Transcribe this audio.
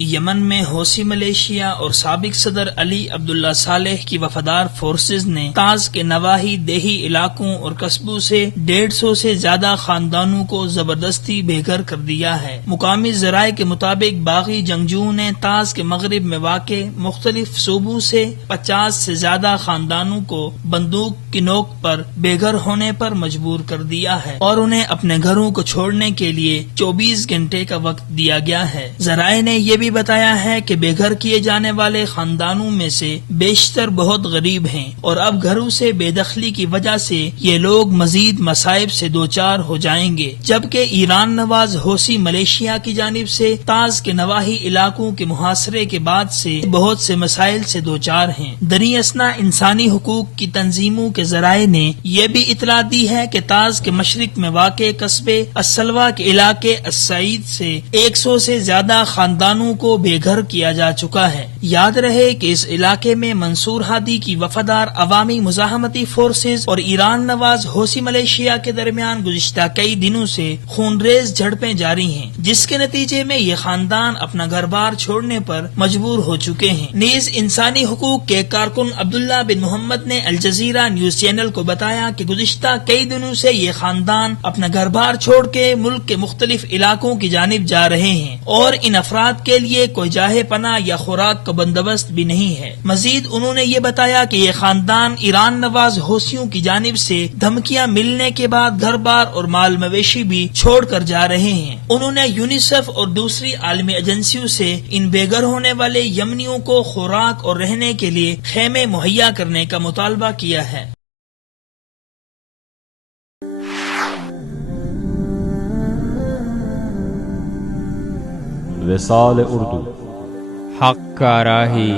یمن میں Houthi militia اور سابق صدر علی عبداللہ صالح کی وفادار فورسز نے تاز کے نواحی دیہی علاقوں اور قصبوں سے 150 سے زیادہ خاندانوں کو زبردستی بے گھر کر دیا ہے۔ مقامی ذرائع کے مطابق باغی جنگجوؤں نے تاز کے مغرب میں واقع مختلف صوبوں سے 50 سے زیادہ خاندانوں کو بندوق کی نوک پر بے گھر ہونے پر مجبور کر دیا ہے اور انہیں اپنے گھروں کو چھوڑنے کے لیے 24 گھنٹے کا وقت دیا گیا ہے۔ ذرائع نے یہ بھی بتایا ہے کہ بے گھر کیے جانے والے خاندانوں میں سے بیشتر بہت غریب ہیں اور اب گھروں سے بے دخلی کی وجہ سے یہ لوگ مزید مصائب سے دوچار ہو جائیں گے، جبکہ ایران نواز حوثی ملیشیا کی جانب سے تاز کے نواحی علاقوں کے محاصرے کے بعد سے بہت سے مسائل سے دوچار ہیں۔ دریں اثنا انسانی حقوق کی تنظیموں کے ذرائع نے یہ بھی اطلاع دی ہے کہ تاز کے مشرق میں واقع قصبے السلوہ کے علاقے السعید سے 100 سے زیادہ خاندانوں کو بے گھر کیا جا چکا ہے۔ یاد رہے کہ اس علاقے میں منصور ہادی کی وفادار عوامی مزاحمتی فورسز اور ایران نواز حوثی ملیشیا کے درمیان گزشتہ کئی دنوں سے خونریز جھڑپیں جاری ہیں، جس کے نتیجے میں یہ خاندان اپنا گھر بار چھوڑنے پر مجبور ہو چکے ہیں۔ نیز انسانی حقوق کے کارکن عبداللہ بن محمد نے الجزیرہ نیوز چینل کو بتایا کہ گزشتہ کئی دنوں سے یہ خاندان اپنا گھر بار چھوڑ کے ملک کے مختلف علاقوں کی جانب جا رہے ہیں اور ان افراد کے لیے کوئی جاہ پناہ یا خوراک کا بندوبست بھی نہیں ہے۔ مزید انہوں نے یہ بتایا کہ یہ خاندان ایران نواز حوثیوں کی جانب سے دھمکیاں ملنے کے بعد گھر بار اور مال مویشی بھی چھوڑ کر جا رہے ہیں۔ انہوں نے یونیسیف اور دوسری عالمی ایجنسیوں سے ان بے گھر ہونے والے یمنیوں کو خوراک اور رہنے کے لیے خیمے مہیا کرنے کا مطالبہ کیا ہے۔ وصال اردو، حق کا راہی